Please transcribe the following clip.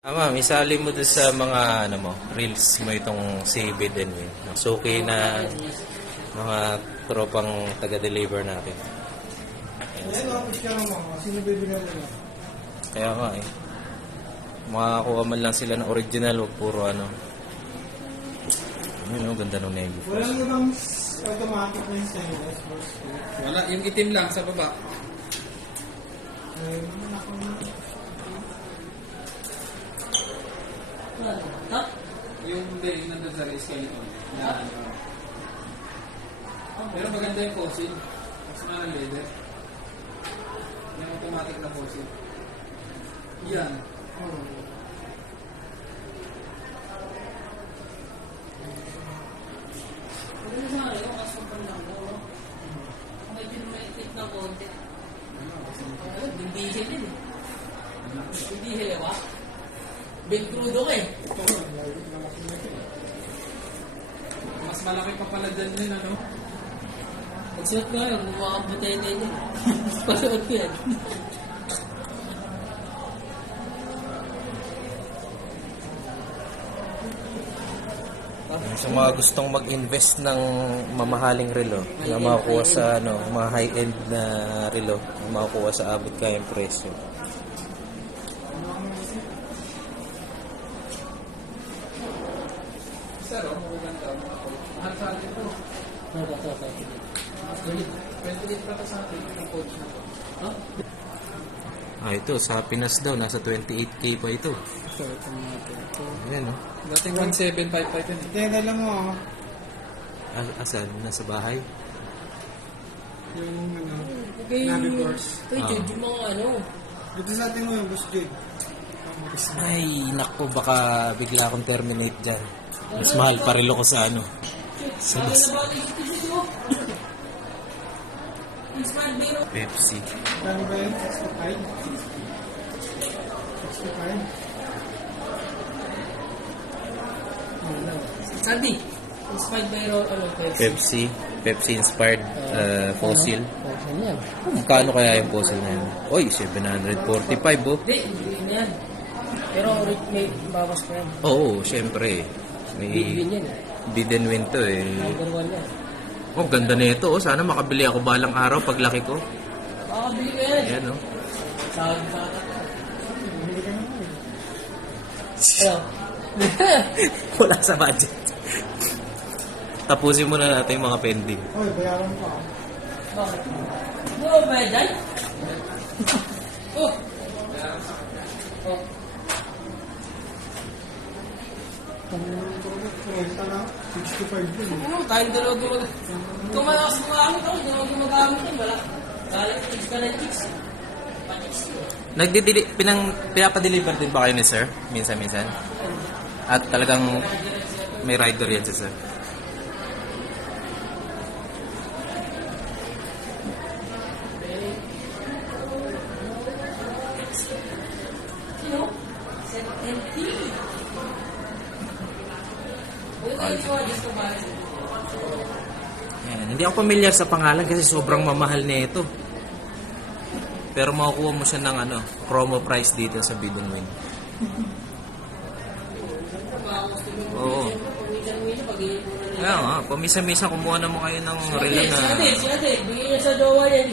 Ma'am, isali mo doon sa mga ano mo, reels mo itong si Bidenwin. Suki na mga tropang taga-deliver natin. Kaya nga eh. Makakuha man lang sila ng original, huwag puro ano. Ayun, ganda nung navy. Walang ibang automatic na yung stainless, boss. Wala, yung itim lang sa baba. Yung bearing nandun sa race kayo ito. Pero maganda yung fossil. Mas mahal leather. Yung automatic na fossil. Yan. Hindi hilawa. Big crudo ka eh. Mas malaki pa pala dyan yun, ano? Pagsuot ko yun, bumakabutay na yun. Pasuot ko yan. Sa mga gustong mag-invest ng mamahaling relo na makukuha sa ano, mga high-end na relo na makukuha sa abot kayang presyo. Sir, maganda. Mahal sa atin ito. Pwede din pa ito sa atin yung coach na ito. Ito, sa Pinas daw, nasa 28K pa ito. So, ito natin. Ayan, no? Dating 1755 yun. Teka lang mo, Asan? Nasa bahay? yung ano, Okay. Navi course. Uy, Jude, yung mga ano. Dito sa atin mo yung boss Jude. Ay, naku, baka bigla akong terminate dyan. Mas mahal pa relo ko sa ano. Sa bus. Pepsi. Kano ba yun? 65? 65? Sandy, inspired by ano, Pepsi. Pepsi inspired fossil. Ano yan? Magkano kaya yung fossil na yun? Oy, 745 oh. Hindi, hindi yan. Pero may bawas pa yan. Oo, syempre. Big May win yan. Bidenwin to eh. Number 1 yan. Oh, ganda na ito. Oh. Sana makabili ako balang araw paglaki ko. Makakabili ka yan. Ayan oh. Sa Bumili ka naman eh. Ano? Wala sa budget. Tapusin muna natin yung mga pending. Oy, bayaran pa. Bakit? Ano ba yan? Oh! Oh. Renta na, 65 yun. Ano, tayong dalawa gumagamit. Kung malakas gumagamit ako, dalawa gumagamit yun. Wala. Kaya chicks ka ng chicks. Pinapadeliver din ba kayo ni sir? Minsan-minsan? At talagang may rider yan si sir. Yan. Hindi ako pamilyar sa pangalan kasi sobrang mamahal na ito. Pero makukuha mo siya ng ano, promo price dito sa Bidenwin. Oo. Kaya nga, pamisa-misa kumuha na mo kayo ng relo na... Siyate, bigyan niya sa jowa yan.